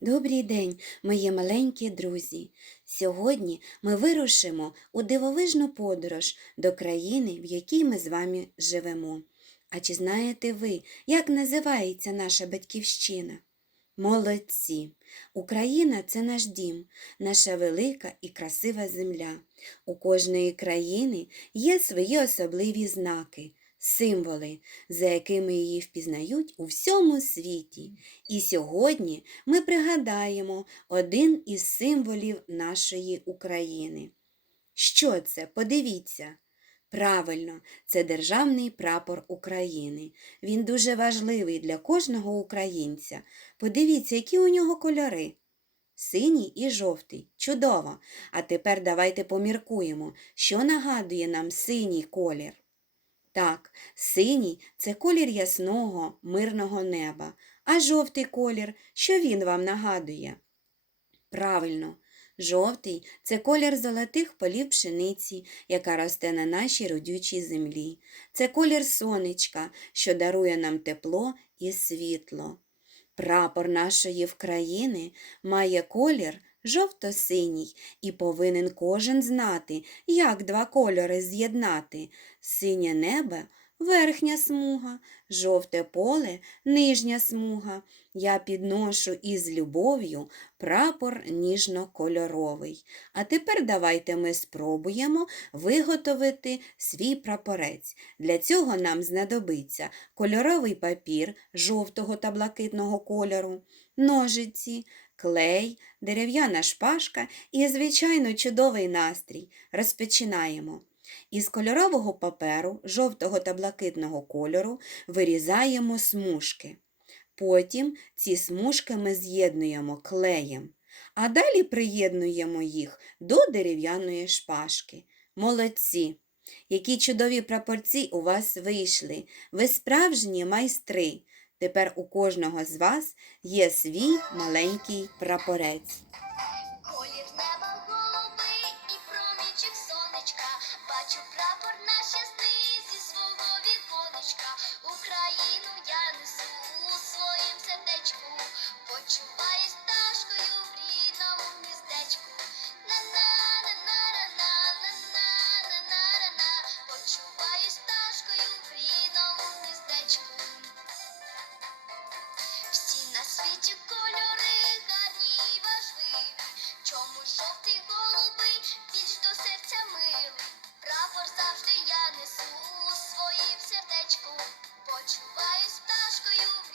Добрий день, мої маленькі друзі! Сьогодні ми вирушимо у дивовижну подорож до країни, в якій ми з вами живемо. А чи знаєте ви, як називається наша батьківщина? Молодці! Україна це наш дім, наша велика і красива земля. У кожної країни є свої особливі знаки, символи, за якими її впізнають у всьому світі. І сьогодні ми пригадаємо один із символів нашої України. Що це? Подивіться. Правильно, це державний прапор України. Він дуже важливий для кожного українця. Подивіться, які у нього кольори. Синій і жовтий. Чудово. А тепер давайте поміркуємо, що нагадує нам синій колір. Так, синій це колір ясного, мирного неба, а жовтий колір, що він вам нагадує? Правильно, жовтий це колір золотих полів пшениці, яка росте на нашій родючій землі. Це колір сонечка, що дарує нам тепло і світло. Прапор нашої вкраїни має колір жовто-синій і повинен кожен знати, як два кольори з'єднати. Синє небо верхня смуга, жовте поле нижня смуга. Я підношу із любов'ю прапор ніжно-кольоровий. А тепер давайте ми спробуємо виготовити свій прапорець. Для цього нам знадобиться кольоровий папір жовтого та блакитного кольору, ножиці, клей, дерев'яна шпажка і, звичайно, чудовий настрій. Розпочинаємо. Із кольорового паперу жовтого та блакитного кольору вирізаємо смужки. Потім ці смужки ми з'єднуємо клеєм, а далі приєднуємо їх до дерев'яної шпажки. Молодці! Які чудові прапорці у вас вийшли! Ви справжні майстри! Тепер у кожного з вас є свій маленький прапорець. Наш ясний зі свого віконечка. Україну я несу у своїм сердечку. Почуваюсь пташкою в рідному гніздечку. На-на-на-на-на-на-на-на-на-на. Почуваюсь пташкою в рідному гніздечку. Всі на світі кольори Почуваю пташкою.